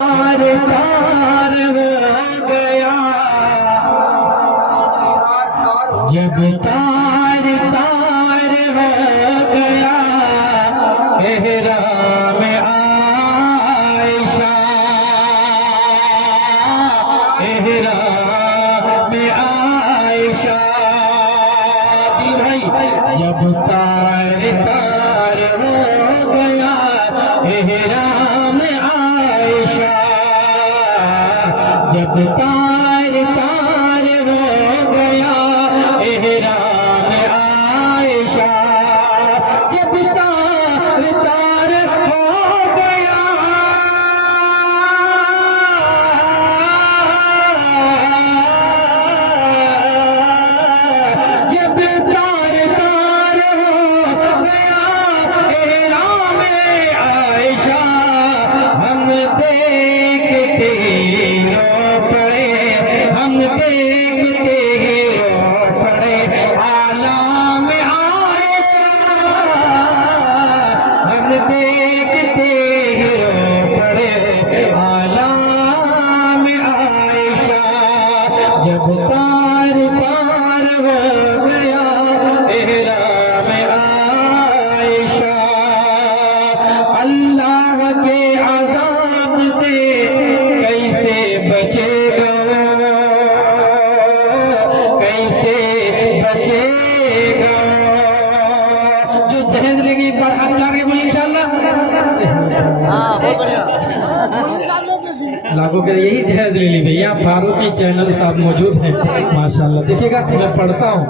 تار تار ہو گیا جب تار تار ہو گیا احرام عائشہ احرام عائشہ دل بھائی جب تار تار ہو گیا احرام عائشہ جب تار تار ہو گیا احرام عائشہ جب تار تار ہو گیا جب تار تار ہو گیا احرام عائشہ ہم دیکھتے رو پڑے ہم دیکھتے رو پڑے عالم عائشہ ہم دیکھتے رو پڑے عالم عائشہ جب تار تار ہو گیا احرام عائشہ اللہ کے عذاب سے کیسے بچے گا کیسے بچے گا جو جہیز لے گی ایک بار ہاتھ اٹھا کے بولیں انشاءاللہ لاکھوں کے یہی جہیز لے لی بھیا فاروقی چینل صاحب موجود ہیں ماشاءاللہ دیکھیے گا میں پڑھتا ہوں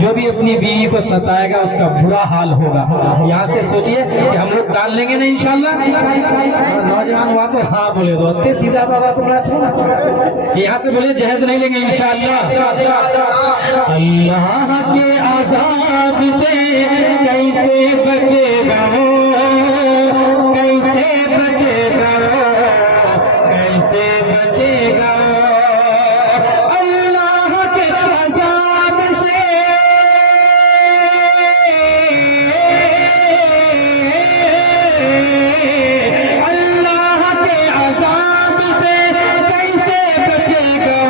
جو بھی اپنی بیوی کو ستائے گا اس کا برا حال ہوگا یہاں سے سوچئے کہ ہم لوگ ڈال لیں گے نا انشاءاللہ نوجوان ہوا تو ہاں بولے دو اتے سیدھا سادہ تمہیں اچھا یہاں سے بولے جہیز نہیں لیں گے انشاءاللہ اللہ کے عذاب سے کیسے بچے گا کیسے بچے گا کیسے بچے گا اللہ کے عذاب سے اللہ کے عذاب سے کیسے بچے گا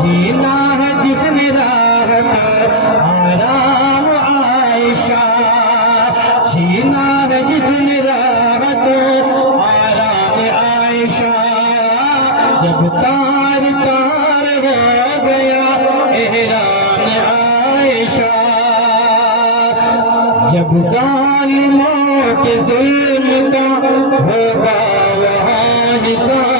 جینا ہے جس نے راحت آرام عائشہ جینا ہے جس نے راحت آرام عائشہ جب تار تار ہو گیا احرام عائشہ جب ظالموں کے ظلم کا ہوگا وہاں حساب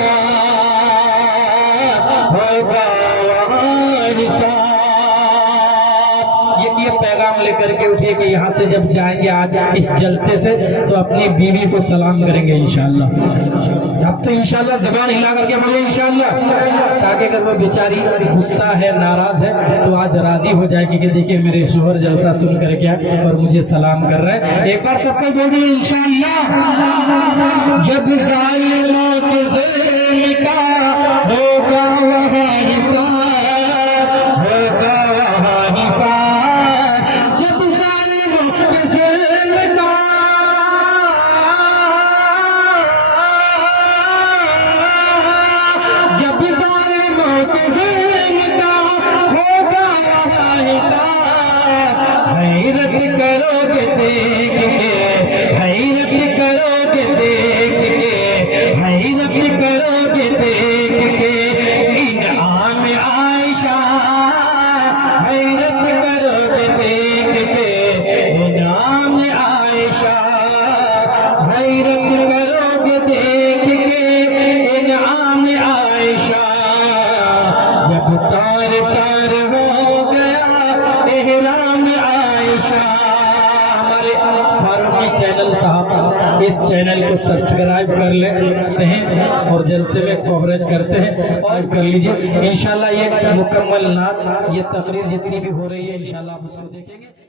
ہوگا وہاں حساب یہ پیغام لے کر کے اٹھیے کہ یہاں سے جب جائیں گے آج اس جلسے سے تو اپنی بیوی کو سلام کریں گے انشاءاللہ اب تو انشاءاللہ زبان ہلا کر کے بولے انشاءاللہ تاکہ اگر وہ بیچاری غصہ ہے ناراض ہے تو آج راضی ہو جائے کہ دیکھیں میرے شوہر جلسہ سن کر کے اور مجھے سلام کر رہا ہے ایک بار سب کو بولے انشاءاللہ جب ظالموں کے ظلم کا ہوگا وہاں حساب ہوگا وہاں حساب جب ظالموں کے ظلم کا جب ظالموں کے ظلم کا ہوگا وہاں حساب حیرت کرو گے دیکھ کے حیرت کرو گے دیکھ کے حیرت کرو گے دیکھ کے انعام عائشہ حیرت کرو گے دیکھ کے انعام عائشہ حیرت کرو گے دیکھ کے انعام عائشہ جب تار تار ہو گیا احرام عائشہ ہمارے فاروقی چینل صاحب اس چینل کو سبسکرائب کر لیتے ہیں اور جلسے میں کوریج کرتے ہیں اور کر لیجئے انشاءاللہ یہ مکمل نعت یہ تقریر جتنی بھی ہو رہی ہے انشاءاللہ آپ اس کو دیکھیں گے